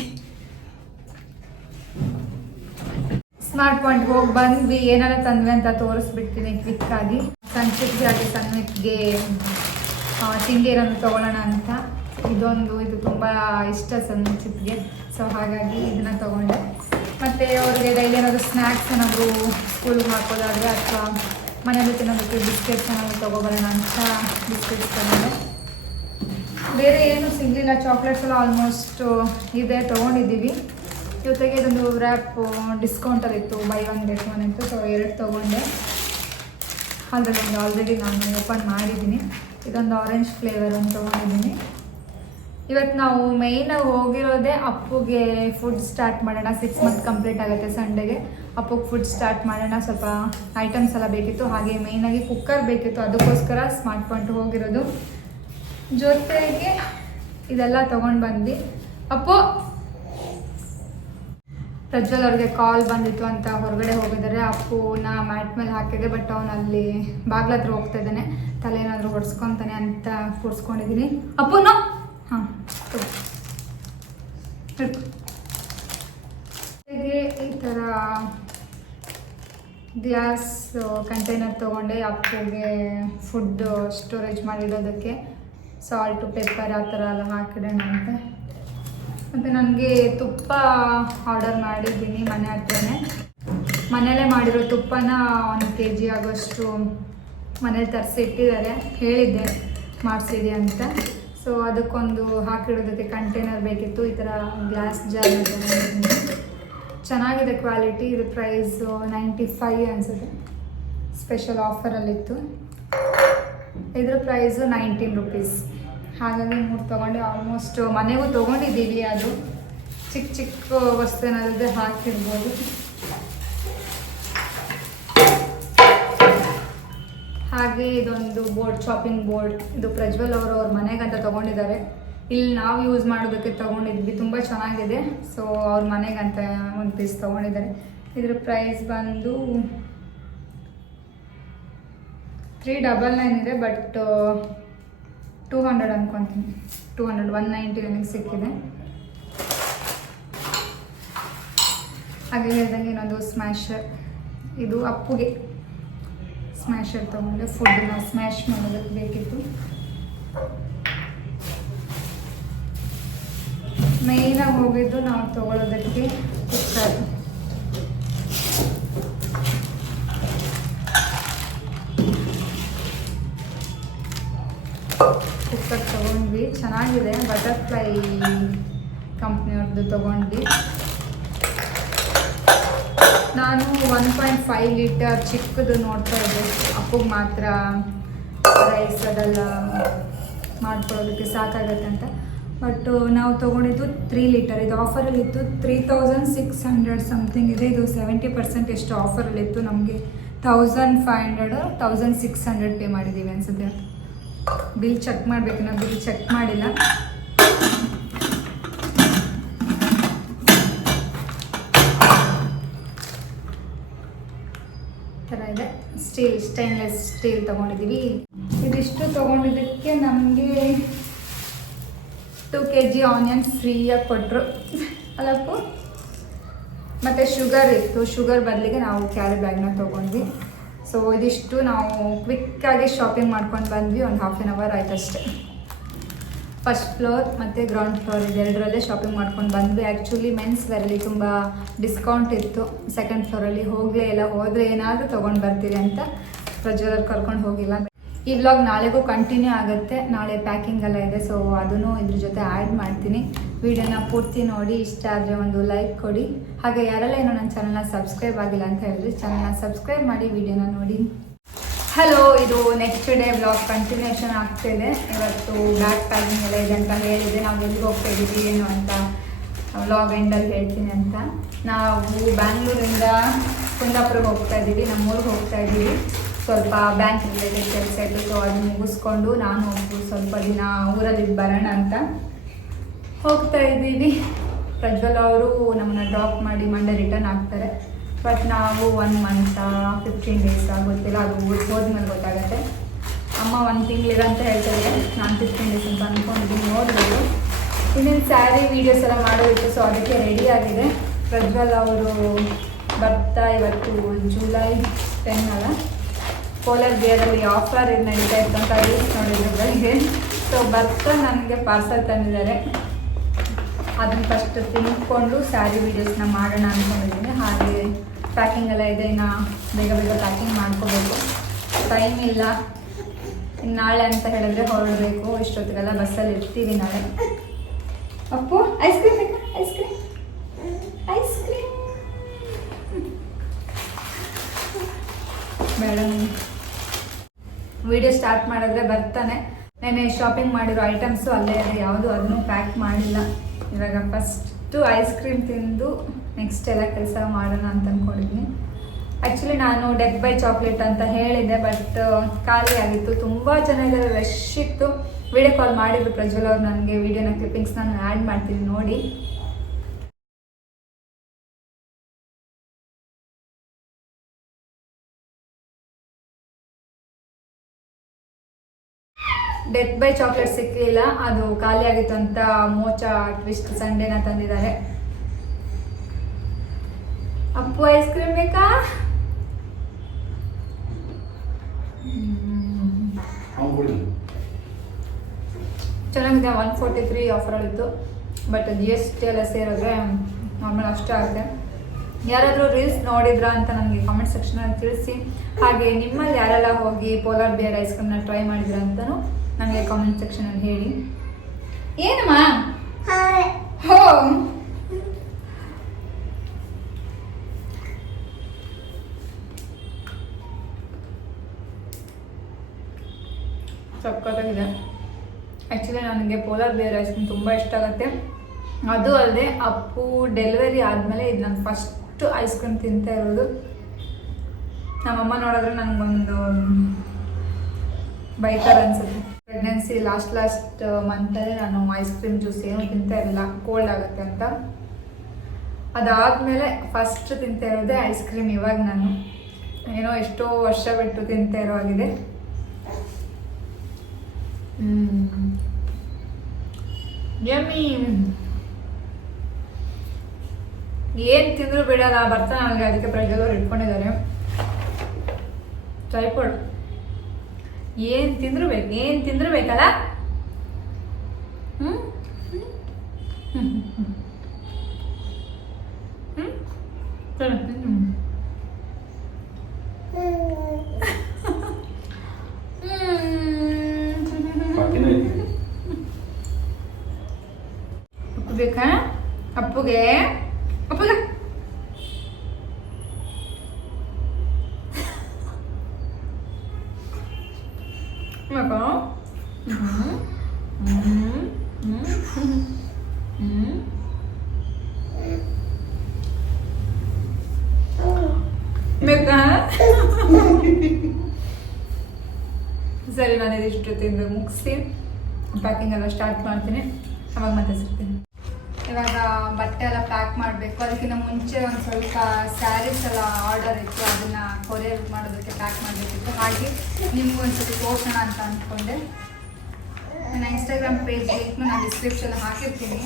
ಸ್ಮಾರ್ಟ್ ಪಾಯಿಂಟ್ ಹೋಗಿ ಬಂದ್ವಿ. ಏನಾರ ತಂದ್ವಿ ಅಂತ ತೋರಿಸ್ಬಿಡ್ತೀನಿ ಕ್ವಿಕ್ಕಾಗಿ. ಸಂಚಿತ್ಗೆ ಹಾಗೆ ಸನ್ಮಿತ್ಗೆ ತಿಂಡಿ ಏನಾದ್ರು ತೊಗೊಳ್ಳೋಣ ಅಂತ. ಇದು ತುಂಬ ಇಷ್ಟ ಸಂಚಿತ್ಗೆ, ಸೊ ಹಾಗಾಗಿ ಇದನ್ನು ತೊಗೊಂಡೆ. ಮತ್ತು ಅವ್ರಿಗೆ ಡೈಲಿ ಏನಾದರೂ ಸ್ನ್ಯಾಕ್ಸ್ ಏನಾದರೂ ಸ್ಕೂಲ್ಗೆ ಹಾಕೋದಾದರೆ ಅಥವಾ ಮನೇಲಿ ತಿನ್ನೋದಕ್ಕೆ ಬಿಸ್ಕೆಟ್ಸ್ ಏನಾದರೂ ತೊಗೊಬರೋಣ ಅಂತ ಬಿಸ್ಕೆಟ್ಸ್ ತೊಗೊಂಡೆ. ಬೇರೆ ಏನೂ ಸಿಗಲಿಲ್ಲ. ಚಾಕ್ಲೇಟ್ಸ್ ಎಲ್ಲ ಆಲ್ಮೋಸ್ಟ್ ಇದೆ, ತೊಗೊಂಡಿದ್ದೀವಿ. ಜೊತೆಗೆ ಇದೊಂದು ರ್ಯಾಪ್ ಡಿಸ್ಕೌಂಟಲ್ಲಿತ್ತು, ಬೈ ಒನ್ ಗೆಟ್ ಒನ್ ಇತ್ತು. ಸೊ 2 ತೊಗೊಂಡೆ. ಅದರಲ್ಲಿ ಒಂದು ಆಲ್ರೆಡಿ ನಾನು ಓಪನ್ ಮಾಡಿದ್ದೀನಿ. ಇದೊಂದು ಆರೆಂಜ್ ಫ್ಲೇವರ್ ಅಂತ ತೊಗೊಂಡಿದ್ದೀನಿ. ಇವತ್ತು ನಾವು ಮೇಯ್ನಾಗಿ ಹೋಗಿರೋದೇ ಅಪ್ಪುಗೆ ಫುಡ್ ಸ್ಟಾರ್ಟ್ ಮಾಡೋಣ. 6 ಮಂತ್ ಕಂಪ್ಲೀಟ್ ಆಗುತ್ತೆ ಸಂಡೇಗೆ. ಅಪ್ಪುಗೆ ಫುಡ್ ಸ್ಟಾರ್ಟ್ ಮಾಡೋಣ. ಸ್ವಲ್ಪ ಐಟಮ್ಸ್ ಎಲ್ಲ ಬೇಕಿತ್ತು, ಹಾಗೆ ಮೇಯ್ನಾಗಿ ಕುಕ್ಕರ್ ಬೇಕಿತ್ತು. ಅದಕ್ಕೋಸ್ಕರ ಸ್ಮಾರ್ಟ್ ಪಾಯಿಂಟ್ ಹೋಗಿರೋದು. ಜೊತೆಗೆ ಇದೆಲ್ಲ ತೊಗೊಂಡು ಬಂದ್ವಿ. ಅಪ್ಪು ಪ್ರಜ್ವಲ್ ಅವ್ರಿಗೆ ಕಾಲ್ ಬಂದಿತ್ತು ಅಂತ ಹೊರಗಡೆ ಹೋಗಿದ್ದಾರೆ. ಅಪ್ಪುನ ಮ್ಯಾಟ್ ಮೇಲೆ ಹಾಕಿದೆ, ಬಟ್ ಅವನು ಅಲ್ಲಿ ಬಾಗ್ಲ ಹತ್ರ ಹೋಗ್ತಾ ಇದ್ದಾನೆ. ತಲೆ ಏನಾದರೂ ಹೊಡ್ಸ್ಕೊತಾನೆ ಅಂತ ಕೂರಿಸ್ಕೊಂಡಿದ್ದೀನಿ. ಅಪ್ಪುನು ಹಾಂ ಹೀಗೆ ಈ ಥರ ಗ್ಲಾಸ್ ಕಂಟೈನರ್ ತೊಗೊಂಡೆ ಅಪ್ಪುಗೆ ಫುಡ್ ಸ್ಟೋರೇಜ್ ಮಾಡಿಡೋದಕ್ಕೆ. ಸಾಲ್ಟು ಪೆಪ್ಪರ್ ಆ ಥರ ಎಲ್ಲ ಹಾಕಿಡೋಣ ಅಂತ. ಮತ್ತು ನನಗೆ ತುಪ್ಪ ಆರ್ಡರ್ ಮಾಡಿದ್ದೀನಿ ಮನೆ ಹತ್ರನೇ. ಮನೆಯಲ್ಲೇ ಮಾಡಿರೋ ತುಪ್ಪನ 1 kg ಆಗೋಷ್ಟು ಮನೇಲಿ ತರಿಸಿ ಇಟ್ಟಿದ್ದಾರೆ. ಹೇಳಿದ್ದೆ ಮಾಡಿಸಿದೆ ಅಂತ. ಸೊ ಅದಕ್ಕೊಂದು ಹಾಕಿಡೋದಕ್ಕೆ ಕಂಟೈನರ್ ಬೇಕಿತ್ತು. ಈ ಥರ ಗ್ಲಾಸ್ ಜಾರ್ ಚೆನ್ನಾಗಿದೆ ಕ್ವಾಲಿಟಿ. ಇದು ಪ್ರೈಸು 95 ಅನಿಸುತ್ತೆ. ಸ್ಪೆಷಲ್ ಆಫರಲ್ಲಿತ್ತು. ಇದ್ರ ಪ್ರೈಸು 19 rupees. ಹಾಗಾಗಿ 3 ತೊಗೊಂಡು ಆಲ್ಮೋಸ್ಟ್ ಮನೆಗೂ ತೊಗೊಂಡಿದ್ದೀವಿ. ಅದು ಚಿಕ್ಕ ಚಿಕ್ಕ ವಸ್ತು ಏನಾದರೂ ಹಾಕಿರ್ಬೋದು. ಹಾಗೆ ಇದೊಂದು ಬೋರ್ಡ್, ಚಾಪಿಂಗ್ ಬೋರ್ಡ್. ಇದು ಪ್ರಜ್ವಲ್ ಅವರು ಅವ್ರ ಮನೆಗಂತ ತೊಗೊಂಡಿದ್ದಾರೆ. ಇಲ್ಲಿ ನಾವು ಯೂಸ್ ಮಾಡೋದಕ್ಕೆ ತೊಗೊಂಡಿದ್ವಿ. ತುಂಬ ಚೆನ್ನಾಗಿದೆ. ಸೊ ಅವ್ರ ಮನೆಗಂತ ಒಂದು ಪೀಸ್ ತೊಗೊಂಡಿದ್ದಾರೆ. ಇದ್ರ ಪ್ರೈಸ್ ಬಂದು 399 ಇದೆ, ಬಟ್ 200 ಅನ್ಕೊತೀನಿ. 190 ನನಗೆ ಸಿಕ್ಕಿದೆ. ಹಾಗೆ ಹೇಳ್ದಂಗೆ ಇನ್ನೊಂದು ಸ್ಮ್ಯಾಶರ್. ಇದು ಅಪ್ಪುಗೆ ಸ್ಮ್ಯಾಶರ್ ತೊಗೊಂಡೆ. ಫುಡ್ಡನ್ನ ಸ್ಮ್ಯಾಶ್ ಮಾಡೋದಕ್ಕೆ ಬೇಕಿತ್ತು. ಮೇಯ್ನಾಗಿ ಹೋಗಿದ್ದು ನಾವು ತೊಗೊಳೋದಕ್ಕೆ ಕುಕ್ಕರ್. ಕುಕ್ಕರ್ ತೊಗೊಂಡ್ವಿ. ಚೆನ್ನಾಗಿದೆ. ಬಟರ್ಫ್ಲೈ ಕಂಪ್ನಿಯವ್ರದ್ದು ತೊಗೊಂಡ್ವಿ. ನಾನು 1.5 ಲೀಟರ್ ಚಿಕ್ಕದು ನೋಡ್ತಾ ಇದ್ದೆ. ಅಪ್ಪಗೆ ಮಾತ್ರ ರೈಸ್ ಅದೆಲ್ಲ ಮಾಡ್ಕೊಳ್ಳೋದಕ್ಕೆ ಸಾಕಾಗತ್ತೆ ಅಂತ. ಬಟ್ ನಾವು ತೊಗೊಂಡಿದ್ದು 3 ಲೀಟರ್. ಇದು ಆಫರಲ್ಲಿತ್ತು. 3600 ಸಮಥಿಂಗ್ ಇದೆ. ಇದು 70% ಎಷ್ಟು ಆಫರಲ್ಲಿತ್ತು. ನಮಗೆ 1500 1600 ಪೇ ಮಾಡಿದ್ದೀವಿ ಅನ್ಸುತ್ತೆ. ಬಿಲ್ ಚೆಕ್ ಮಾಡಬೇಕು. ನಾವು ಬಿಲ್ ಚೆಕ್ ಮಾಡಿಲ್ಲ. ಥರ ಇದೆ. ಸ್ಟೇನ್ಲೆಸ್ ಸ್ಟೀಲ್ ತೊಗೊಂಡಿದ್ದೀವಿ. ಇದಿಷ್ಟು ತೊಗೊಂಡಿದ್ದಕ್ಕೆ ನಮಗೆ 2 kg ಆನಿಯನ್ಸ್ ಫ್ರೀಯಾಗಿ ಕೊಟ್ಟರು ಅಲ್ಲಪ್ಪು. ಮತ್ತು ಶುಗರ್ ಇತ್ತು. ಶುಗರ್ ಬದಲಿಗೆ ನಾವು ಕ್ಯಾರಿ ಬ್ಯಾಗ್ನ ತೊಗೊಂಡ್ವಿ. ಸೊ ಇದಿಷ್ಟು ನಾವು ಕ್ವಿಕ್ಕಾಗಿ ಶಾಪಿಂಗ್ ಮಾಡ್ಕೊಂಡು ಬಂದ್ವಿ. ಒಂದು 1/2 hour ಆಯ್ತು ಅಷ್ಟೇ. ಫಸ್ಟ್ ಫ್ಲೋರ್ ಮತ್ತು ಗ್ರೌಂಡ್ ಫ್ಲೋರ್ ಇದೆರಡರಲ್ಲೇ ಶಾಪಿಂಗ್ ಮಾಡ್ಕೊಂಡು ಬಂದ್ವಿ. ಆ್ಯಕ್ಚುಲಿ ಮೆನ್ಸ್ ವೇರಲ್ಲಿ ತುಂಬ ಡಿಸ್ಕೌಂಟ್ ಇತ್ತು. ಸೆಕೆಂಡ್ ಫ್ಲೋರಲ್ಲಿ ಹೋಗಲೇ ಇಲ್ಲ. ಹೋದರೆ ಏನಾದರೂ ತೊಗೊಂಡು ಬರ್ತೀವಿ ಅಂತ ಪ್ರಜ್ವಲ್ ಕರ್ಕೊಂಡು ಹೋಗಿಲ್ಲ. ಈ ವ್ಲಾಗ್ ನಾಳೆಗೂ ಕಂಟಿನ್ಯೂ ಆಗುತ್ತೆ. ನಾಳೆ ಪ್ಯಾಕಿಂಗ್ ಎಲ್ಲ ಇದೆ, ಸೊ ಅದನ್ನು ಇದ್ರ ಜೊತೆ ಆ್ಯಡ್ ಮಾಡ್ತೀನಿ. ವಿಡಿಯೋನ ಪೂರ್ತಿ ನೋಡಿ, ಇಷ್ಟ ಆದರೆ ಒಂದು ಲೈಕ್ ಕೊಡಿ. ಹಾಗೆ ಯಾರೆಲ್ಲ ಏನೋ ನನ್ನ ಚಾನಲ್ನ ಸಬ್ಸ್ಕ್ರೈಬ್ ಆಗಿಲ್ಲ ಅಂತ ಹೇಳಿದ್ರೆ ಚಾನಲ್ನ ಸಬ್ಸ್ಕ್ರೈಬ್ ಮಾಡಿ, ವಿಡಿಯೋನ ನೋಡಿ. ಹಲೋ, ಇದು ನೆಕ್ಸ್ಟ್ ಡೇ ವ್ಲಾಗ್ ಕಂಟಿನ್ಯೂಷನ್ ಆಗ್ತಿದೆ. ಇವತ್ತು ಬ್ಯಾಗ್ ಪ್ಯಾಕಿಂಗ್ ಎಲ್ಲ ಇದೆ ಅಂತ ಹೇಳಿದೆ. ನಾವು ಎಲ್ಲಿಗೆ ಹೋಗ್ತಾ ಇದ್ದೀವಿ ಏನು ಅಂತ ವ್ಲಾಗ್ ಎಂಡಲ್ಲಿ ಹೇಳ್ತೀನಿ ಅಂತ. ನಾವು ಬ್ಯಾಂಗ್ಳೂರಿಂದ ಕುಂದಾಪುರಕ್ಕೆ ಹೋಗ್ತಾ ಇದ್ದೀವಿ, ನಮ್ಮೂರಿಗೆ ಹೋಗ್ತಾ ಇದ್ದೀವಿ. ಸ್ವಲ್ಪ ಬ್ಯಾಂಕ್ ರಿಲೇಟೆಡ್ ಕೆಲಸ ಇತ್ತು, ಸೊ ಅದು ಮುಗಿಸ್ಕೊಂಡು ನಾನು ಸ್ವಲ್ಪ ದಿನ ಊರಲ್ಲಿ ಬರೋಣ ಅಂತ ಹೋಗ್ತಾ ಇದ್ದೀವಿ. ಪ್ರಜ್ವಲ್ ಅವರು ನಮ್ಮನ್ನ ಡ್ರಾಪ್ ಮಾಡಿ ಮಂಡೇ ರಿಟರ್ನ್ ಆಗ್ತಾರೆ. ಬಟ್ ನಾವು 1 ಮಂತ್ 15 ಡೇಸ್ ಗೊತ್ತಿಲ್ಲ, ಅದು ಊರಿಗೆ ಹೋದ್ಮೇಲೆ ಗೊತ್ತಾಗುತ್ತೆ. ಅಮ್ಮ 1 ತಿಂಗಳಿದೆ ಅಂತ ಹೇಳ್ತಾರೆ, ನಾನು 15 ಡೇಸ್ ಅಂತ ಅಂದ್ಕೊಂಡಿದ್ದೀನಿ, ನೋಡ್ಬೋದು. ಇನ್ನೇನು ಸ್ಯಾರಿ ವೀಡಿಯೋಸ್ ಎಲ್ಲ ಮಾಡೋದಿತ್ತು, ಸೊ ಅದಕ್ಕೆ ರೆಡಿ ಆಗಿದೆ. ಪ್ರಜ್ವಲ್ ಅವರು ಬರ್ತಾ ಇವತ್ತು ಜುಲೈ 10 ಅಲ್ಲ, ಪೋಲಾರ್ ಬಿಯರಲ್ಲಿ ಆಫರ್ ನಡೀತಾ ಇತ್ತು ಅಂತ ರೀಲ್ಸ್ ನೋಡಿದ್ರು ಬೆಳಿಗ್ಗೆ. ಸೊ ಬರ್ತಾ ನನಗೆ ಪಾರ್ಸಲ್ ತಂದಿದ್ದಾರೆ. ಅದನ್ನು ಫಸ್ಟ್ ತಿನ್ಕೊಂಡು ಸ್ಯಾರಿ ವೀಡಿಯೋಸ್ನ ಮಾಡೋಣ ಅಂದ್ಕೊಂಡಿದ್ದೀನಿ. ಹಾಗೆ ಪ್ಯಾಕಿಂಗ್ ಎಲ್ಲ ಇದೆ, ಇನ್ನು ಬೇಗ ಬೇಗ ಪ್ಯಾಕಿಂಗ್ ಮಾಡ್ಕೋಬೇಕು. ಟೈಮ್ ಇಲ್ಲ, ಇನ್ನು ನಾಳೆ ಅಂತ ಹೇಳಿದ್ರೆ ಹೊರಡಬೇಕು. ಇಷ್ಟೊತ್ತಿಗೆಲ್ಲ ಬಸ್ಸಲ್ಲಿ ಇರ್ತೀವಿ ನಾಳೆ. ಅಪ್ಪು ಐಸ್ ಕ್ರೀಮ್ ಬೇಕಾ? Ice cream ice cream madam video start ಮಾಡಿದ್ರೆ ಬರ್ತಾನೆ. ನೆನ್ನೆ ಶಾಪಿಂಗ್ ಮಾಡಿರೋ ಐಟಮ್ಸು ಅಲ್ಲೇ ಇದೆ, ಯಾವುದು ಅದನ್ನು ಪ್ಯಾಕ್ ಮಾಡಿಲ್ಲ. ಇವಾಗ ಫಸ್ಟು ಐಸ್ ಕ್ರೀಮ್ ತಿಂದು ನೆಕ್ಸ್ಟ್ ಎಲ್ಲ ಕೆಲಸ ಮಾಡೋಣ ಅಂತ ಅಂದ್ಕೊಂಡಿದ್ದೀನಿ. ಆ್ಯಕ್ಚುಲಿ ನಾನು ಡೆತ್ ಬೈ ಚಾಕ್ಲೇಟ್ ಅಂತ ಹೇಳಿದ್ದೆ, ಬಟ್ ಖಾಲಿ ಆಗಿತ್ತು. ತುಂಬ ಚೆನ್ನಾಗಿದ್ದಾರೆ, ರಶ್ ಇತ್ತು. ವಿಡಿಯೋ ಕಾಲ್ ಮಾಡಿದ್ರು ಪ್ರಜ್ವಲ್ ಅವ್ರು ನನಗೆ. ವಿಡಿಯೋನ ಕ್ಲಿಪ್ಪಿಂಗ್ಸ್ ನಾನು ಆ್ಯಡ್ ಮಾಡ್ತೀನಿ ನೋಡಿ. ಡೆತ್ ಬೈ ಚಾಕ್ಲೇಟ್ ಸಿಕ್ಕಲಿಲ್ಲ, ಅದು ಖಾಲಿ ಆಗಿತ್ತು ಅಂತ ಮೋಚಾ ಟ್ವಿಸ್ಟ್ ಸಂಡೇನ ತಂದಿದ್ದಾರೆ. ಅಪ್ಪು ಐಸ್ ಕ್ರೀಮ್ ಬೇಕಾ? ಚೆನ್ನಾಗಿದೆ. 143 ಆಫರಲ್ಲಿತ್ತು, ಬಟ್ GST ಎಲ್ಲ ಸೇರಿದ್ರೆ ನಾರ್ಮಲ್ ಅಷ್ಟೇ ಆಗುತ್ತೆ. ಯಾರಾದರೂ ರೀಲ್ಸ್ ನೋಡಿದ್ರಾ ಅಂತ ನನಗೆ ಕಾಮೆಂಟ್ ಸೆಕ್ಷನಲ್ಲಿ ತಿಳಿಸಿ. ಹಾಗೆ ನಿಮ್ಮಲ್ಲಿ ಯಾರೆಲ್ಲ ಹೋಗಿ ಪೋಲಾರ್ ಬಿಯರ್ ಐಸ್ ಕ್ರೀಮ್ನ ಟ್ರೈ ಮಾಡಿದ್ರ ಅಂತಲೂ ನನಗೆ ಕಾಮೆಂಟ್ ಸೆಕ್ಷನಲ್ಲಿ ಹೇಳಿ. ಏನಮ್ಮ? ಹೋ, ಸಕ್ಕತ್ತಾಗಿದೆ. ಆ್ಯಕ್ಚುಲಿ ನನಗೆ ಪೋಲಾರ್ ಬಿಯರ್ ಐಸ್ ಕ್ರೀಮ್ ತುಂಬ ಇಷ್ಟ ಆಗುತ್ತೆ. ಅದು ಅಲ್ಲದೆ ಅಪ್ಪು ಡೆಲಿವರಿ ಆದಮೇಲೆ ಇದು ನಾನು ಫಸ್ಟು ಐಸ್ ಕ್ರೀಮ್ ತಿಂತಾ ಇರೋದು. ನಮ್ಮಮ್ಮ ನೋಡಿದ್ರೆ ನನಗೊಂದು ಬೈತಾರೆ ಅನ್ಸುತ್ತೆ. ಪ್ರೆಗ್ನೆನ್ಸಿ ಲಾಸ್ಟ್ ಮಂತಲ್ಲಿ ನಾನು ಐಸ್ ಕ್ರೀಮ್ ಜ್ಯೂಸ್ ಏನೂ ತಿಂತಾ ಇರಲಿಲ್ಲ, ಕೋಲ್ಡ್ ಆಗುತ್ತೆ ಅಂತ. ಅದಾದಮೇಲೆ ಫಸ್ಟ್ ತಿಂತಾ ಇರೋದೇ ಐಸ್ ಕ್ರೀಮ್. ಇವಾಗ ನಾನು ಏನೋ ಎಷ್ಟೋ ವರ್ಷ ಬಿಟ್ಟು ತಿಂತಾ ಇರೋ ಆಗಿದೆ. ಯಮ್ಮಿ. ಏನು ತಿಂದರೂ ಬಿಡಲ್ಲ, ಬರ್ತಾನೆ ನನಗೆ. ಅದಕ್ಕೆ ಪ್ರಜ್ವಲ್ ಅವ್ರು ಇಟ್ಕೊಂಡಿದ್ದಾರೆ ಟ್ರೈಪಾಡ್. ಏನು ತಿಂದರೂ ಬೇಕು, ಏನು ತಿಂದರೂ ಬೇಕಲ್ಲ. ಅಪ್ಪು ಬೇಕಾ? ಅಪ್ಪುಗೆ ಅಪ್ಪುಗೆ ಬೇಕಾ? ಬೇಕಾ? ಸರಿ, ನಾನು ಇದಿಷ್ಟು ತಿಂದು ಮುಗಿಸಿ ಪ್ಯಾಕಿಂಗ್ ಎಲ್ಲ ಸ್ಟಾರ್ಟ್ ಮಾಡ್ತೀನಿ. ಅವಾಗ ಮತ್ತೆ ಸಿಗ್ತೀನಿ. ಇವಾಗ ಬಟ್ಟೆ ಎಲ್ಲ ಪ್ಯಾಕ್ ಮಾಡಬೇಕು. ಅದಕ್ಕಿಂತ ಮುಂಚೆ ಒಂದು ಸ್ವಲ್ಪ ಸ್ಯಾರೀಸ್ ಎಲ್ಲ ಆರ್ಡರ್ ಇತ್ತು, ಅದನ್ನು ಕೊರಿಯರ್ ಮಾಡೋದಕ್ಕೆ ಪ್ಯಾಕ್ ಮಾಡಬೇಕಿತ್ತು. ಹಾಗೆ ನಿಮ್ಗೆ ಒಂದ್ಸತಿ ತೋರಿಸೋಣ ಅಂತ ಅಂದ್ಕೊಂಡೆ. ನನ್ನ ಇನ್ಸ್ಟಾಗ್ರಾಮ್ ಪೇಜ್ ಲಿಂಕ್ನು ನಾನು ಡಿಸ್ಕ್ರಿಪ್ಷನ್ ಹಾಕಿರ್ತೀನಿ.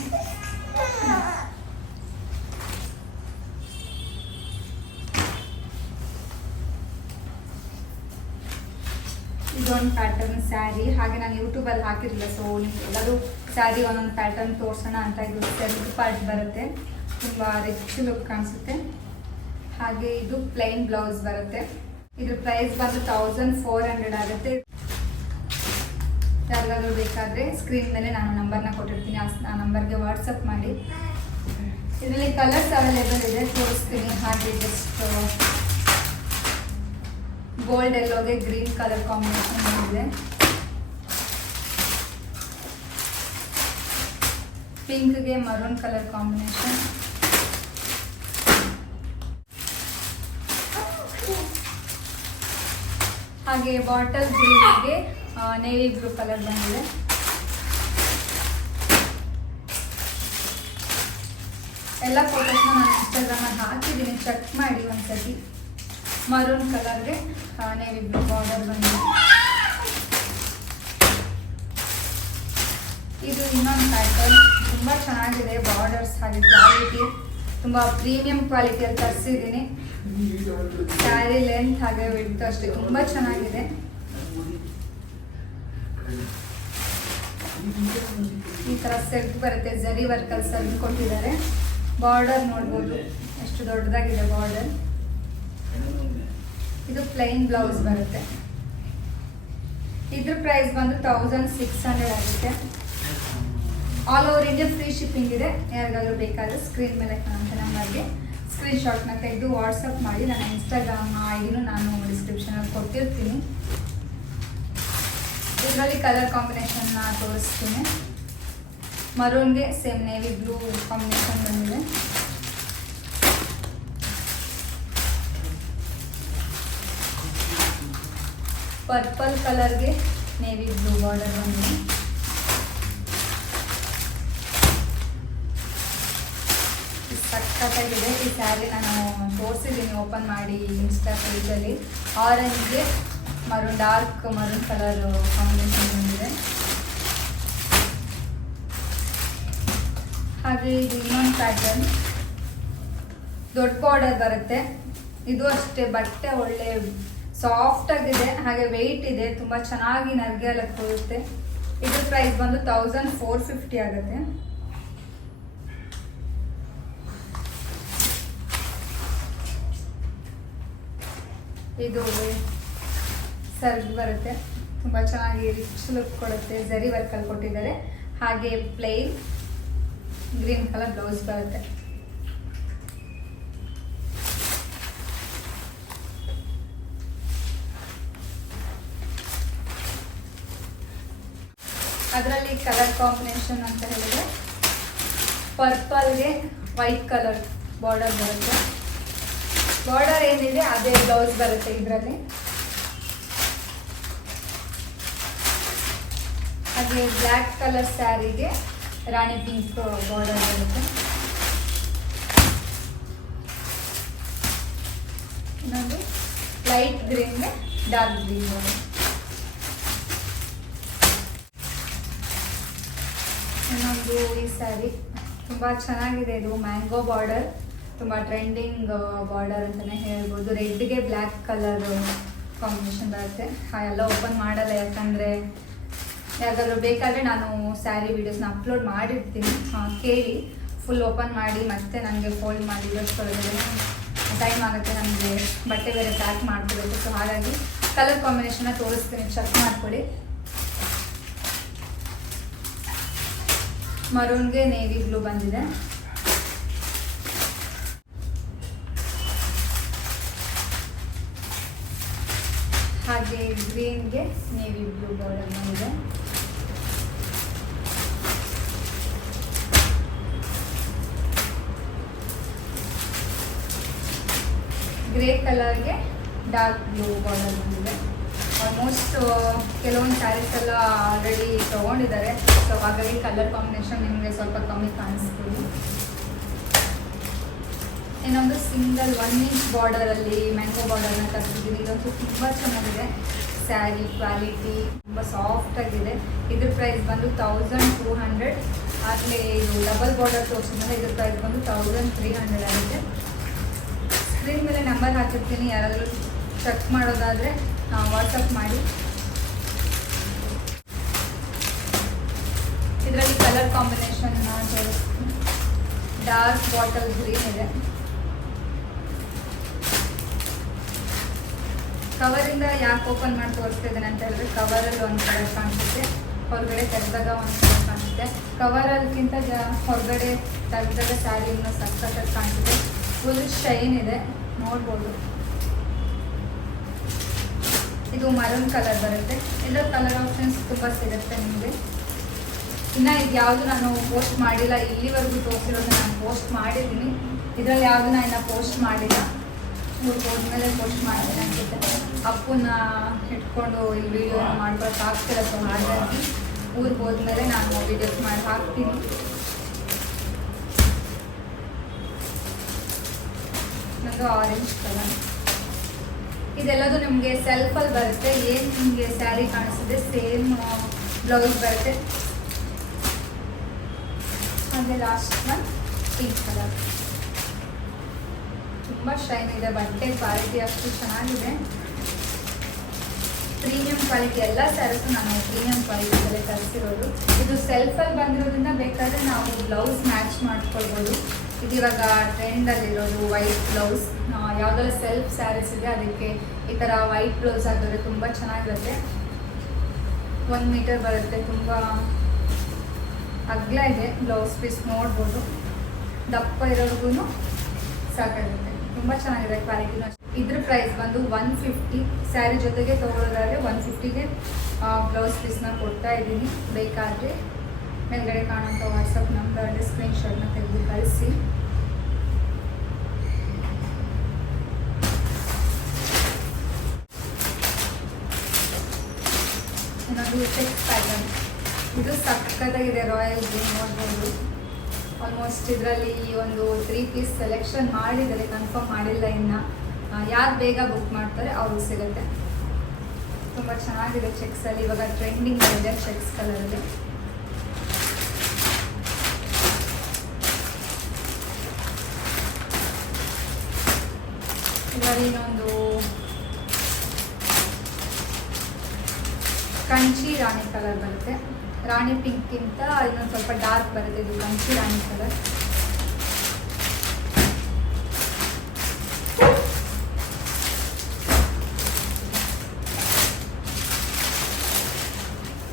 ಇದೊಂದು ಪ್ಯಾಟರ್ನ್ ಸ್ಯಾರಿ. ಹಾಗೆ ನಾನು ಯೂಟ್ಯೂಬಲ್ಲಿ ಹಾಕಿರಲಿಲ್ಲ, ಸೊ ನಿಮ್ಗೆಲ್ಲರೂ ಸ್ಯಾರಿ ಒಂದೊಂದು ಪ್ಯಾಟರ್ನ್ ತೋರಿಸೋಣ ಅಂತ. ಇದು ಸೆಲ್ಫ್ ಪಾರ್ಟ್ ಬರುತ್ತೆ, ತುಂಬ ರಿಚ್ ಲುಕ್ ಕಾಣಿಸುತ್ತೆ. ಹಾಗೆ ಇದು ಪ್ಲೈನ್ ಬ್ಲೌಸ್ ಬರುತ್ತೆ. ಇದ್ರ ಪ್ರೈಸ್ ಬಂದು 1400 ಆಗುತ್ತೆ. ಯಾರಿಗಾದ್ರೂ ಬೇಕಾದರೆ ಸ್ಕ್ರೀನ್ ಮೇಲೆ ನಾನು ನಂಬರ್ನ ಕೊಟ್ಟಿರ್ತೀನಿ, ಆ ನಂಬರ್ಗೆ ವಾಟ್ಸಪ್ ಮಾಡಿ. ಇದರಲ್ಲಿ ಕಲರ್ಸ್ ಅವೈಲೇಬಲ್ ಇದೆ, ತೋರಿಸ್ತೀನಿ. ಹಾಗೆ ಜಸ್ಟ್ ಗೋಲ್ಡ್ ಎಲ್ಲೋಗೆ ಗ್ರೀನ್ ಕಲರ್ ಕಾಂಬಿನೇಷನ್ ಇದೆ, ಪಿಂಕ್ಗೆ ಮರೂನ್ ಕಲರ್ ಕಾಂಬಿನೇಷನ್, ಹಾಗೆ ಬಾಟಲ್ ಗ್ರೀನ್ಗೆ ನೇವಿ ಬ್ಲೂ ಕಲರ್ ಬಂದಿದೆ. ಎಲ್ಲ ಫೋಟೋಸ್ನ ನಾನು ಇನ್ಸ್ಟಾಗ್ರಾಮಲ್ಲಿ ಹಾಕಿದ್ದೀನಿ, ಚೆಕ್ ಮಾಡಿ ಒಂದ್ಸತಿ. ಮರೂನ್ ಕಲರ್ಗೆ ನೇವಿ ಬ್ಲೂ ಬಾರ್ಡರ್ ಬಂದಿದೆ. ಇದು ಇನ್ನೊಂದು ಪ್ಯಾಟರ್ನ್, ತುಂಬ ಚೆನ್ನಾಗಿದೆ ಬಾರ್ಡರ್ಸ್, ಹಾಗೆ ಕ್ವಾಲಿಟಿ ತುಂಬ ಪ್ರೀಮಿಯಂ ಕ್ವಾಲಿಟಿಯಲ್ಲಿ ತರಿಸಿದ್ದೀನಿ. ಸ್ಯಾರಿ ಲೆಂತ್ ಹಾಗೆ ವಿಡ್ತ್ ಅಷ್ಟೇ ತುಂಬ ಚೆನ್ನಾಗಿದೆ. ಈ ಥರ ಸೆಲ್ಫ್ ಬರುತ್ತೆ, ಜರಿ ವರ್ಕಲ್ಲಿ ಸೆಲ್ಫ್ ಕೊಟ್ಟಿದ್ದಾರೆ. ಬಾರ್ಡರ್ ನೋಡ್ಬೋದು ಎಷ್ಟು ದೊಡ್ಡದಾಗಿದೆ ಬಾರ್ಡರ್. ಇದು ಪ್ಲೈನ್ ಬ್ಲೌಸ್ ಬರುತ್ತೆ. ಇದ್ರ ಪ್ರೈಸ್ ಬಂದು 1600 ಆಗುತ್ತೆ. All over India free shipping ಇದೆ. ಯಾರಿಗಾದ್ರೂ ಬೇಕಾದರೆ ಸ್ಕ್ರೀನ್ ಮೇಲೆ ಕಾಣುತ್ತೆ ನಂಬರ್ಗೆ ಸ್ಕ್ರೀನ್ಶಾಟ್ನ ತೆಗೆದು ವಾಟ್ಸಪ್ ಮಾಡಿ. ನನ್ನ ಇನ್ಸ್ಟಾಗ್ರಾಮ್ ಐಡಿನೂ ನಾನು ಡಿಸ್ಕ್ರಿಪ್ಷನಲ್ಲಿ ಕೊಟ್ಟಿರ್ತೀನಿ. ಇದರಲ್ಲಿ ಕಲರ್ ಕಾಂಬಿನೇಷನ್ನ ತೋರಿಸ್ತೀನಿ. ಮರೂನ್ಗೆ ಸೇಮ್ ನೇವಿ ಬ್ಲೂ ಕಾಂಬಿನೇಷನ್ ಬಂದಿದೆ. ಪರ್ಪಲ್ ಕಲರ್ಗೆ ನೇವಿ ಬ್ಲೂ ಬಾರ್ಡರ್ ಬಂದಿದೆ. ಸಖತ್ತಾಗಿದೆ ಈ ಸ್ಯಾರಿ, ನಾನು ತೋರಿಸಿದ್ದೀನಿ ಓಪನ್ ಮಾಡಿ ಇನ್ಸ್ಟಾ ಪೇಜಲ್ಲಿ. ಆರೆಂಜ್ಗೆ maroon, dark maroon colour combination ಬಂದಿದೆ. ಹಾಗೆ ಇದು ಇನ್ನೊಂದು ಪ್ಯಾಟರ್ನ್, ದೊಡ್ಡ ಬಾರ್ಡರ್ ಬರುತ್ತೆ. ಇದು ಅಷ್ಟೇ, ಬಟ್ಟೆ ಒಳ್ಳೆ ಸಾಫ್ಟ್ ಆಗಿದೆ, ಹಾಗೆ ವೆಯ್ಟ್ ಇದೆ, ತುಂಬ ಚೆನ್ನಾಗಿ ನರ್ಗೆ ಎಲ್ಲ ಕೊಡುತ್ತೆ. ಇದ್ರ ಪ್ರೈಸ್ ಬಂದು 1450 ಆಗುತ್ತೆ. ಇದು ಸರ್ಗ್ ಬರುತ್ತೆ, ತುಂಬ ಚೆನ್ನಾಗಿ ರಿಚ್ ಲುಕ್ ಕೊಡುತ್ತೆ, ಜರಿ ವರ್ಕಲ್ಲಿ ಕೊಟ್ಟಿದ್ದಾರೆ. ಹಾಗೆ ಪ್ಲೈನ್ ಗ್ರೀನ್ ಕಲರ್ ಬ್ಲೌಸ್ ಬರುತ್ತೆ. ಅದರಲ್ಲಿ ಕಲರ್ ಕಾಂಬಿನೇಷನ್ ಅಂತ ಹೇಳಿದ್ರೆ ಪರ್ಪಲ್ಗೆ ವೈಟ್ ಕಲರ್ ಬಾರ್ಡರ್ ಬರುತ್ತೆ. ಬಾರ್ಡರ್ ಏನಿದೆ ಅದೇ ಬ್ಲೌಸ್ ಬರುತ್ತೆ ಇದರಲ್ಲಿ. ಹಾಗೆ ಬ್ಲ್ಯಾಕ್ ಕಲರ್ ಸ್ಯಾರಿಗೆ ರಾಣಿ ಪಿಂಕ್ ಬಾರ್ಡರ್ ಬರುತ್ತೆ. ಇನ್ನೊಂದು ಲೈಟ್ ಗ್ರೀನ್ಗೆ ಡಾರ್ಕ್ ಗ್ರೀನ್ ಬಾರ್ಡರ್. ಇನ್ನೊಂದು ಈ ಸ್ಯಾರಿ ತುಂಬ ಚೆನ್ನಾಗಿದೆ. ಇದು ಮ್ಯಾಂಗೋ ಬಾರ್ಡರ್, ತುಂಬ ಟ್ರೆಂಡಿಂಗ್ ಬಾರ್ಡರ್ ಅಂತಲೇ ಹೇಳ್ಬೋದು. ರೆಡ್ಗೆ ಬ್ಲ್ಯಾಕ್ ಕಲರ್ ಕಾಂಬಿನೇಷನ್ ಬರುತ್ತೆ. ಎಲ್ಲ ಓಪನ್ ಮಾಡಲ್ಲ, ಯಾಕಂದರೆ ಯಾರಿಗಾದ್ರೂ ಬೇಕಾದರೆ ನಾನು ಸ್ಯಾರಿ ವೀಡಿಯೋಸ್ನ ಅಪ್ಲೋಡ್ ಮಾಡಿರ್ತೀನಿ, ಕೇಳಿ. ಫುಲ್ ಓಪನ್ ಮಾಡಿ ಮತ್ತೆ ನನಗೆ ಫೋಲ್ಡ್ ಮಾಡಿ ಇರೋಷ್ಟೊಳಗಡೆ ಟೈಮ್ ಆಗುತ್ತೆ, ನನಗೆ ಬಟ್ಟೆ ಬೇರೆ ಪ್ಯಾಕ್ ಮಾಡ್ಕೊಬೇಕು. ಸೊ ಹಾಗಾಗಿ ಕಲರ್ ಕಾಂಬಿನೇಷನ್ನ ತೋರಿಸ್ತೀನಿ, ಚೆಕ್ ಮಾಡ್ಕೊಳ್ಳಿ. ಮರೂನ್ಗೆ ನೇವಿ ಬ್ಲೂ ಬಂದಿದೆ. ಹಾಗೆ ಗ್ರೀನ್ಗೆ ನೇವಿ ಬ್ಲೂ ಬಾರ್ಡರ್ ಬಂದಿದೆ. ಗ್ರೇ ಕಲರ್ಗೆ ಡಾರ್ಕ್ ಬ್ಲೂ ಬಾರ್ಡರ್ ಬಂದಿದೆ. ಆಲ್ಮೋಸ್ಟ್ ಕೆಲವೊಂದು ಸ್ಯಾರೀಸ್ ಎಲ್ಲ ಆಲ್ರೆಡಿ ತೊಗೊಂಡಿದ್ದಾರೆ, ಸೊ ಹಾಗಾಗಿ ಕಲರ್ ಕಾಂಬಿನೇಷನ್ ನಿಮಗೆ ಸ್ವಲ್ಪ ಕಮ್ಮಿ ಕಾಣಿಸ್ತೀವಿ. ಇನ್ನೊಂದು ಸಿಂಗಲ್ 1 ಇಂಚ್ ಬಾರ್ಡರಲ್ಲಿ ಮ್ಯಾಂಗೋ ಬಾರ್ಡರ್ನ ತರಿಸಿದ್ದೀನಿ. ಇದಂತೂ ತುಂಬ ಚೆನ್ನಾಗಿದೆ. ಸ್ಯಾರಿ ಕ್ವಾಲಿಟಿ ತುಂಬ ಸಾಫ್ಟ್ ಆಗಿದೆ. ಇದ್ರ ಪ್ರೈಸ್ ಬಂದು 1200. ಆಗಲೇ ಇದು ಡಬಲ್ ಬಾರ್ಡರ್ ತೋರಿಸಿದ್ರೆ ಇದ್ರ ಪ್ರೈಸ್ ಬಂದು 1300 ಆಗುತ್ತೆ. ಸ್ಕ್ರೀನ್ ಮೇಲೆ ನಂಬರ್ ಹಾಕಿರ್ತೀನಿ, ಯಾರಾದರೂ ಚೆಕ್ ಮಾಡೋದಾದರೆ ವಾಟ್ಸಪ್ ಮಾಡಿ. ಇದರಲ್ಲಿ ಕಲರ್ ಕಾಂಬಿನೇಷನ್ ತೋರಿಸ್ತೀನಿ. ಡಾರ್ಕ್ ಬಾಟಲ್ ಗ್ರೀನ್ ಇದೆ. ಕವರಿಂದ ಯಾಕೆ ಓಪನ್ ಮಾಡಿ ತೋರಿಸ್ತಾ ಇದ್ದೇನೆ ಅಂತ ಹೇಳಿದ್ರೆ, ಕವರಲ್ಲಿ ಒಂದು ಕಲರ್ ಕಾಣಿಸುತ್ತೆ, ಹೊರಗಡೆ ತೆಗೆದಾಗ ಒಂದು ಕಾಣಿಸುತ್ತೆ. ಕವರಲ್ಗಿಂತ ಹೊರಗಡೆ ತೆಗೆದಾಗ ಸ್ಯಾರಿ ಇನ್ನೂ ಸಖತ್ತಾಗಿ ಕಾಣಿಸುತ್ತೆ. ಫುಲ್ ಶೈನ್ ಇದೆ, ನೋಡ್ಬೋದು. ಇದು ಮರೂನ್ ಕಲರ್ ಬರುತ್ತೆ. ಇದರ ಕಲರ್ ಆಪ್ಷನ್ಸ್ ತುಂಬ ಸಿಗುತ್ತೆ ನಿಮಗೆ. ಇನ್ನು ಇದು ಯಾವುದು ನಾನು ಪೋಸ್ಟ್ ಮಾಡಿಲ್ಲ, ಇಲ್ಲಿವರೆಗೂ ತೋರಿಸಿರೋದು ನಾನು ಪೋಸ್ಟ್ ಮಾಡಿದ್ದೀನಿ. ಇದರಲ್ಲಿ ಯಾವುದು ನಾನು ಇನ್ನು ಪೋಸ್ಟ್ ಮಾಡಿಲ್ಲ, ಊರಿಗೆ ಹೋದ್ಮೇಲೆ ಪೋಸ್ಟ್ ಮಾಡ್ತೀನಿ ಅನ್ಸುತ್ತೆ. ಅಪ್ಪನ ಇಟ್ಕೊಂಡು ಈ ವಿಡಿಯೋ ಮಾಡ್ಕೊಳಕ್ಕೆ ಆಗ್ತಿಲ್ಲ, ಸೊ ಹಾಗಾಗಿ ಊರಿಗೆ ಹೋದ್ಮೇಲೆ ನಾನು ವಿಡಿಯೋಸ್ ಮಾಡಿ ಹಾಕ್ತೀನಿ. ನಂದು ಆರೆಂಜ್ ಕಲರ್. ಇದೆಲ್ಲದು ನಿಮಗೆ ಸೆಲ್ಫಲ್ಲಿ ಬರುತ್ತೆ. ಏನು ನಿಮಗೆ ಸ್ಯಾರಿ ಕಾಣಿಸ್ತಿದೆ ಸೇಮ್ ಬ್ಲೌಸ್ ಬರುತ್ತೆ. ಹಾಗೆ ಲಾಸ್ಟ್ ಒನ್ ಪಿಂಕ್ ಕಲರ್. ತುಂಬ ಶೈನ್ ಇದೆ, ಬಟ್ಟೆ ಕ್ವಾಲಿಟಿ ಅಷ್ಟು ಚೆನ್ನಾಗಿದೆ. ಪ್ರೀಮಿಯಂ ಕ್ವಾಲಿಟಿ, ಎಲ್ಲ ಸ್ಯಾರೀಸು ನಾನು ಪ್ರೀಮಿಯಂ ಕ್ವಾಲಿಟಿಯಲ್ಲೇ ತರಿಸಿರೋದು. ಇದು ಸೆಲ್ಫಲ್ಲಿ ಬಂದಿರೋದ್ರಿಂದ ಬೇಕಾದರೆ ನಾವು ಬ್ಲೌಸ್ ಮ್ಯಾಚ್ ಮಾಡ್ಕೊಳ್ಬೋದು. ಇದು ಇವಾಗ ಟ್ರೆಂಡಲ್ಲಿರೋದು ವೈಟ್ ಬ್ಲೌಸ್. ಯಾವುದೆಲ್ಲ ಸೆಲ್ಫ್ ಸ್ಯಾರೀಸ್ ಇದೆ ಅದಕ್ಕೆ ಈ ಥರ ವೈಟ್ ಬ್ಲೌಸ್ ಹಾಕಿದ್ರೆ ತುಂಬ ಚೆನ್ನಾಗಿರುತ್ತೆ. 1 ಮೀಟರ್ ಬರುತ್ತೆ, ತುಂಬ ಅಗಲ ಇದೆ. ಬ್ಲೌಸ್ ಪೀಸ್ ನೋಡ್ಬೋದು, ದಪ್ಪ ಇರೋರ್ಗು ಸಾಕಾಗುತ್ತೆ. ತುಂಬ ಚೆನ್ನಾಗಿದೆ ಕ್ವಾಲಿಟಿನೂ. ಇದ್ರ ಪ್ರೈಸ್ ಬಂದು 150. ಸ್ಯಾರಿ ಜೊತೆಗೆ ತೊಗೊಳ್ಳೋದಾದ್ರೆ 150ಗೆ ಬ್ಲೌಸ್ ಪೀಸ್ನ ಕೊಡ್ತಾ ಇದ್ದೀನಿ. ಬೇಕಾದರೆ ಮೇಲ್ಗಡೆ ಕಾಣೋಂಥ ವಾಟ್ಸಪ್ ನಂಬರ್ಗೆ ಸ್ಕ್ರೀನ್ಶಾಟ್ನ ತೆಗೆದು ಕಳಿಸಿ. ಇನ್ನೊಂದು ಚೆಕ್ ಪ್ಯಾಟರ್ನ್. ಇದು ಸಕ್ಕತ್ತಾಗಿದೆ, ರಾಯಲ್ ಗ್ರೀನ್ ನೋಡ್ಬೋದು. ಆಲ್ಮೋಸ್ಟ್ ಇದರಲ್ಲಿ ಒಂದು 3 ಪೀಸ್ ಸೆಲೆಕ್ಷನ್ ಮಾಡಿದರೆ, ಕನ್ಫರ್ಮ್ ಮಾಡಿಲ್ಲ ಇನ್ನು. ಯಾರು ಬೇಗ ಬುಕ್ ಮಾಡ್ತಾರೆ ಅವ್ರಿಗೆ ಸಿಗುತ್ತೆ. ತುಂಬ ಚೆನ್ನಾಗಿದೆ ಚೆಕ್ಸಲ್ಲಿ. ಇವಾಗ ಟ್ರೆಂಡಿಂಗ್ ಇದೆ ಚೆಕ್ಸ್ ಕಲರಲ್ಲಿ. ಇದರಲ್ಲಿ ಇನ್ನೊಂದು ಕಂಚಿ ರಾಣಿ ಕಲರ್ ಬರುತ್ತೆ. ರಾಣಿ ಪಿಂಕ್ಗಿಂತ ಇನ್ನೊಂದು ಸ್ವಲ್ಪ ಡಾರ್ಕ್ ಬರುತ್ತೆ. ಇದು ಕಂಚಿ ರಾಣಿ ಕಲರ್.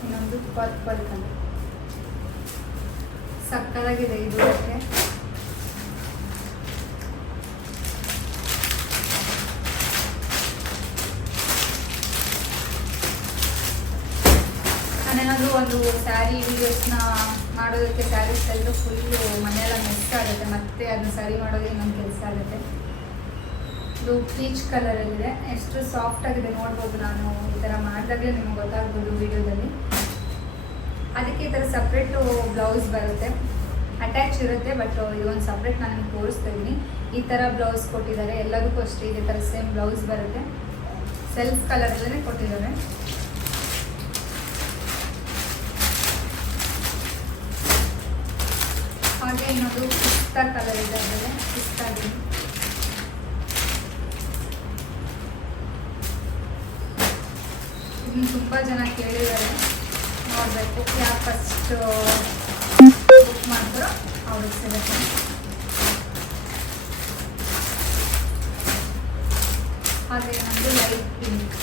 ಇನ್ನೊಂದು ಪರ್ಪಲ್ ಕಲರ್. ಸಕ್ಕತ್ತಾಗಿದೆ ಇದು. ಬಟ್ಟೆ ನಾನೇನಾದರೂ ಒಂದು ಸ್ಯಾರಿ ವೀಡಿಯೋಸ್ನ ಮಾಡೋದಕ್ಕೆ ಸ್ಯಾರೀಸ್ ಎಲ್ಲರೂ ಫುಲ್ಲು ಮನೆಯೆಲ್ಲ ಮಿಸ್ ಆಗುತ್ತೆ, ಮತ್ತು ಅದನ್ನ ಸರಿ ಮಾಡೋದೇ ಇನ್ನೊಂದು ಕೆಲಸ ಆಗುತ್ತೆ. ಇದು ಪೀಚ್ ಕಲರಲ್ಲಿದೆ. ಎಷ್ಟು ಸಾಫ್ಟ್ ಆಗಿದೆ ನೋಡ್ಬೋದು. ನಾನು ಈ ಥರ ಮಾಡಿದಾಗಲೇ ನಿಮ್ಗೆ ಗೊತ್ತಾಗ್ಬೋದು ವೀಡಿಯೋದಲ್ಲಿ. ಅದಕ್ಕೆ ಈ ಥರ ಸಪ್ರೇಟು ಬ್ಲೌಸ್ ಬರುತ್ತೆ, ಅಟ್ಯಾಚ್ ಇರುತ್ತೆ. ಬಟ್ ಇದೊಂದು ಸಪ್ರೇಟ್ ನಾನು ನಿಮ್ಗೆ ತೋರಿಸ್ತಾ ಇದ್ದೀನಿ. ಈ ಥರ ಬ್ಲೌಸ್ ಕೊಟ್ಟಿದ್ದಾರೆ. ಎಲ್ಲದಕ್ಕೂ ಅಷ್ಟೇ ಇದೇ ಥರ ಸೇಮ್ ಬ್ಲೌಸ್ ಬರುತ್ತೆ. ಸೆಲ್ಫ್ ಕಲರಲ್ಲೇ ಕೊಟ್ಟಿದ್ದಾರೆ. ಹಾಗೆ ಇನ್ನೊಂದು ಪಿಸ್ತಾ ಕಲರ್ ಇದೆ, ಅದರಲ್ಲಿ ಪಿಸ್ತಾ ಗ್ರೀನ್. ಇದನ್ನು ತುಂಬ ಜನ ಕೇಳಿದ್ದಾರೆ, ನೋಡಬೇಕು. ಯಾರು ಫಸ್ಟ್ ಬುಕ್ ಮಾಡ್ತಾರೋ ಅವ್ರಿಗೆ ಸಿಗುತ್ತೆ. ಹಾಗೆ ನಮ್ಮದು ಲೈಟ್ ಪಿಂಕ್.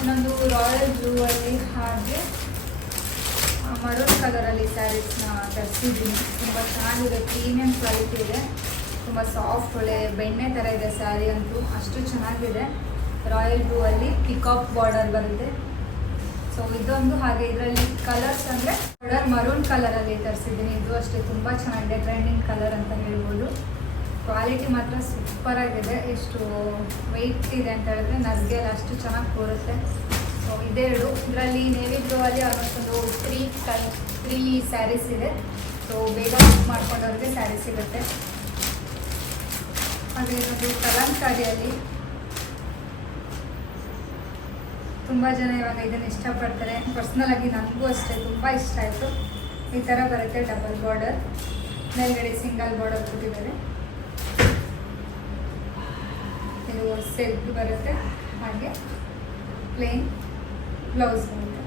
ಇನ್ನೊಂದು ರಾಯಲ್ ಬ್ಲೂ ಅಲ್ಲಿ ಹಾಗೆ ಮರೂನ್ ಕಲರಲ್ಲಿ ಸ್ಯಾರೀಸ್ನ ತರಿಸಿದ್ದೀನಿ. ತುಂಬ ಚೆನ್ನಾಗಿದೆ, ಪ್ರೀಮಿಯಂ ಕ್ವಾಲಿಟಿ ಇದೆ. ತುಂಬ ಸಾಫ್ಟ್, ಒಳ್ಳೆ ಬೆಣ್ಣೆ ಥರ ಇದೆ ಸ್ಯಾರಿ ಅಂತೂ, ಅಷ್ಟು ಚೆನ್ನಾಗಿದೆ. ರಾಯಲ್ ಬ್ಲೂ ಅಲ್ಲಿ ಪಿಕಾಕ್ ಬಾರ್ಡರ್ ಬರುತ್ತೆ. ಸೊ ಇದೊಂದು. ಹಾಗೆ ಇದರಲ್ಲಿ ಕಲರ್ಸ್ ಅಂದರೆ ಮರೂನ್ ಕಲರಲ್ಲಿ ತರಿಸಿದ್ದೀನಿ. ಇದು ಅಷ್ಟೇ ತುಂಬ ಚೆನ್ನಾಗಿದೆ, ಟ್ರೆಂಡಿಂಗ್ ಕಲರ್ ಅಂತ ಹೇಳ್ಬೋದು. ಕ್ವಾಲಿಟಿ ಮಾತ್ರ ಸೂಪರ್ ಆಗಿದೆ. ಎಷ್ಟು ವೆಯ್ಟ್ ಇದೆ ಅಂತ ಹೇಳಿದ್ರೆ ನರ್ಗೆ ಅಷ್ಟು ಚೆನ್ನಾಗಿ ಕೂರುತ್ತೆ. ಸೊ ಇದೆರಡು. ಇದರಲ್ಲಿ ನೇವಿ ಬ್ಲೂ ಅಲ್ಲಿ ಆಲ್ಮೋಸ್ಟ್ ಒಂದು 3 ಸ್ಯಾರೀಸ್ ಇದೆ. ಸೊ ಬೇಗ ಬುಕ್ ಮಾಡ್ಕೊಂಡವ್ರಿಗೆ ಸ್ಯಾರಿ ಸಿಗುತ್ತೆ. ಹಾಗೆ ಇನ್ನೊಂದು ಕಲಂಕಾರಿಯಲ್ಲಿ ತುಂಬ ಜನ ಇವಾಗ ಇದನ್ನು ಇಷ್ಟಪಡ್ತಾರೆ. ಪರ್ಸ್ನಲ್ ಆಗಿ ನನಗೂ ಅಷ್ಟೇ ತುಂಬ ಇಷ್ಟ ಆಯಿತು. ಈ ಥರ ಬರುತ್ತೆ, ಡಬಲ್ ಬಾರ್ಡರ್, ಮೇಲ್ಗಡೆ ಸಿಂಗಲ್ ಬಾರ್ಡರ್ ಕೊಟ್ಟಿದ್ದಾರೆ. ಇದು ಸಿಲ್ಕ್ ಬರುತ್ತೆ. ಹಾಗೆ ಪ್ಲೇನ್ ಬ್ಲೌಸ್ ಬರುತ್ತೆ.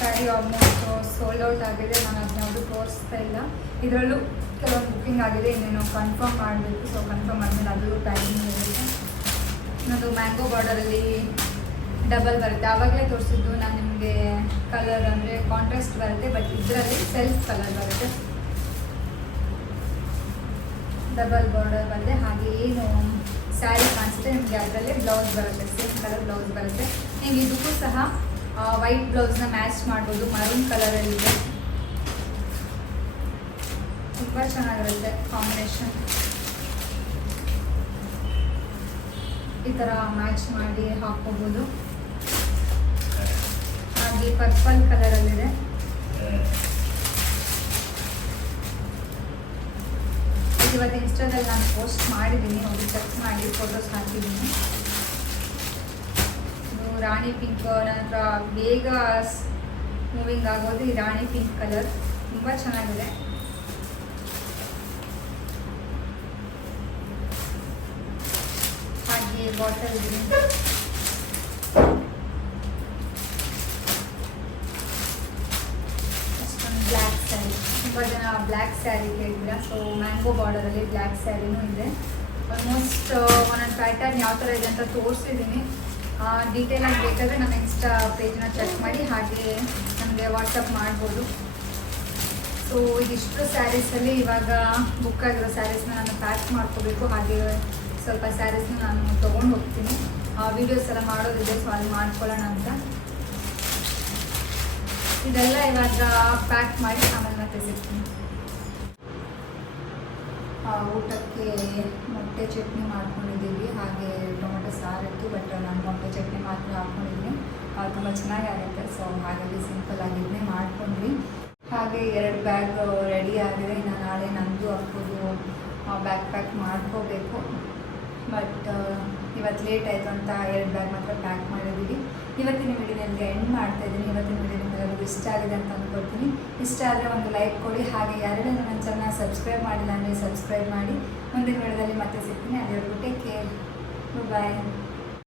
ಸ್ಯಾರಿ ಆಲ್ಮೋಸ್ಟ್ ಸೋಲ್ಡ್ ಔಟ್ ಆಗಿದೆ. ನಾನು ಅದನ್ನ ಯಾವುದು ತೋರಿಸ್ತಾ ಇಲ್ಲ. ಇದರಲ್ಲೂ ಕೆಲವೊಂದು ಬುಕ್ಕಿಂಗ್ ಆಗಿದೆ, ಇನ್ನೇನು ಕನ್ಫರ್ಮ್ ಮಾಡಬೇಕು. ಸೊ ಕನ್ಫರ್ಮ್ ಆದಮೇಲೆ ಅದು ಪ್ಯಾಕಿಂಗ್ ಇರುತ್ತೆ. ಇನ್ನೊಂದು ಮ್ಯಾಂಗೋ ಬಾರ್ಡರಲ್ಲಿ ಡಬಲ್ ಬರುತ್ತೆ. ಆವಾಗಲೇ ತೋರಿಸಿದ್ದು ನಾನು ನಿಮಗೆ ಕಲರ್ ಅಂದರೆ ಕಾಂಟ್ರಾಸ್ಟ್ ಬರುತ್ತೆ, ಬಟ್ ಇದರಲ್ಲಿ ಸೆಲ್ಫ್ ಕಲರ್ ಬರುತ್ತೆ. ಡಬಲ್ ಬಾರ್ಡರ್ ಬಂದರೆ ಹಾಗೆ ಏನು ಸ್ಯಾರಿ ಕಾಣಿಸುತ್ತೆ ನಿಮಗೆ ಅದರಲ್ಲೇ ಬ್ಲೌಸ್ ಬರುತ್ತೆ, ಸೇಮ್ ಕಲರ್ ಬ್ಲೌಸ್ ಬರುತ್ತೆ. ನೀವು ಇದಕ್ಕೂ ಸಹ ವೈಟ್ ಬ್ಲೌಸ್ನ ಮ್ಯಾಚ್ ಮಾಡ್ಬೋದು. ಮರೂನ್ ಕಲರಲ್ಲಿದೆ, ತುಂಬ ಚೆನ್ನಾಗಿರುತ್ತೆ ಕಾಂಬಿನೇಷನ್. ಈ ಥರ ಮ್ಯಾಚ್ ಮಾಡಿ ಹಾಕ್ಕೋಬೋದು. ಹಾಗೆ ಪರ್ಪಲ್ ಕಲರಲ್ಲಿದೆ. ಇವತ್ತು ಇನ್ಸ್ಟಾದಲ್ಲಿ ನಾನು ಪೋಸ್ಟ್ ಮಾಡಿದ್ದೀನಿ, ಹೋಗಿ ಚೆಕ್ ಮಾಡಿ, ಫೋಟೋಸ್ ಹಾಕಿದ್ದೀನಿ. ಇದು ರಾಣಿ ಪಿಂಕ್, ನನ್ನ ಹತ್ರ ಬೇಗ ಮೂವಿಂಗ್ ಆಗೋದು ಈ ರಾಣಿ ಪಿಂಕ್ ಕಲರ್, ತುಂಬ ಚೆನ್ನಾಗಿದೆ. ಹಾಗೆ ಬಾಟಲ್ ಗ್ರೀನ್, ಅಷ್ಟೊಂದು ಬ್ಲ್ಯಾಕ್ ಸ್ಯಾರಿ. ತುಂಬ ಜನ ಬ್ಲ್ಯಾಕ್ ಸ್ಯಾರಿ ಕೇಳಿದ್ರ, ಸೊ ಮ್ಯಾಂಗೋ ಬಾರ್ಡರಲ್ಲಿ ಬ್ಲ್ಯಾಕ್ ಸ್ಯಾರಿನೂ ಇದೆ. ಆಲ್ಮೋಸ್ಟ್ ಒಂದೊಂದು ಪ್ಯಾಟರ್ನ್ ಯಾವ ಥರ ಇದೆ ಅಂತ ತೋರಿಸಿದ್ದೀನಿ. ಡೀಟೇಲಾಗಿ ಬೇಕಾದರೆ ನನ್ನ ಇನ್ಸ್ಟಾ ಪೇಜ್ನ ಚೆಕ್ ಮಾಡಿ, ಹಾಗೆ ನನಗೆ ವಾಟ್ಸಪ್ ಮಾಡ್ಬೋದು. ಸೊ ಇದಿಷ್ಟು ಸ್ಯಾರೀಸಲ್ಲಿ ಇವಾಗ ಬುಕ್ ಆಗಿರೋ ಸ್ಯಾರೀಸ್ನ ನಾನು ಪ್ಯಾಕ್ ಮಾಡ್ಕೋಬೇಕು. ಹಾಗೆ ಸ್ವಲ್ಪ ಸ್ಯಾರೀಸ್ನ ನಾನು ತೊಗೊಂಡು ಹೋಗ್ತೀನಿ. ವೀಡಿಯೋಸ್ ಎಲ್ಲ ಮಾಡೋದಿದೆ, ಸೊ ಅಲ್ಲಿ ಮಾಡ್ಕೊಳ್ಳೋಣ ಅಂತ. ಇದೆಲ್ಲ ಇವಾಗ ಪ್ಯಾಕ್ ಮಾಡಿ ಆಮೇಲೆ ಮತ್ತೆ ಸಿಗ್ತೀನಿ. ಊಟಕ್ಕೆ ಮೊಟ್ಟೆ ಚಟ್ನಿ ಮಾಡ್ಕೊಂಡಿದ್ದೀವಿ, ಹಾಗೆ ಟೊಮೆಟೊ ಸಾರು ಇತ್ತು, ಬಟ್ ನಾನು ಮೊಟ್ಟೆ ಚಟ್ನಿ ಮಾತ್ರ ಹಾಕ್ಕೊಂಡಿದ್ದೀನಿ. ತುಂಬ ಚೆನ್ನಾಗಾಗುತ್ತೆ. ಸೊ ಹಾಗಾಗಿ ಸಿಂಪಲ್ ಆಗಿದ್ದನ್ನೇ ಮಾಡ್ಕೊಂಡ್ವಿ. ಹಾಗೆ 2 ಬ್ಯಾಗ್ ರೆಡಿ ಆಗಿದೆ. ಇನ್ನು ನಾಳೆ ನಂದು ಹಾಕೋದು ಬ್ಯಾಗ್ ಪ್ಯಾಕ್ ಮಾಡ್ಕೋಬೇಕು. ಬಟ್ ಇವತ್ತು ಲೇಟ್ ಆಯಿತು ಅಂತ 2 ಬ್ಯಾಗ್ ಮಾತ್ರ ಪ್ಯಾಕ್ ಮಾಡಿದ್ದೀವಿ. ಇವತ್ತಿನ ವಿಡಿಯೋನಲ್ಲಿ ಎಂಡ್ ಮಾಡ್ತಾ ಇದ್ದೀನಿ. ಇವತ್ತಿನ ವಿಡಿಯೋ ನಿಮಗೆಲ್ಲರಿಗೂ ಇಷ್ಟ ಆಗಿದೆ ಅಂತ ಅಂದ್ಕೊಳ್ತೀನಿ. ಇಷ್ಟ ಆದರೆ ಒಂದು ಲೈಕ್ ಕೊಡಿ. ಹಾಗೆ ಯಾರೆಲ್ಲ ನನ್ನ ಚಾನಲ್ ಸಬ್ಸ್ಕ್ರೈಬ್ ಮಾಡಿಲ್ಲ ಅಂದರೆ ಸಬ್ಸ್ಕ್ರೈಬ್ ಮಾಡಿ. ಮುಂದಿನ ವಿಡಿಯೋದಲ್ಲಿ ಮತ್ತೆ ಸಿಗ್ತೀನಿ. ಅಲ್ಲಿವರೆಗೂ ಟೇಕ್ ಕೇರ್, ಬಾಯ್.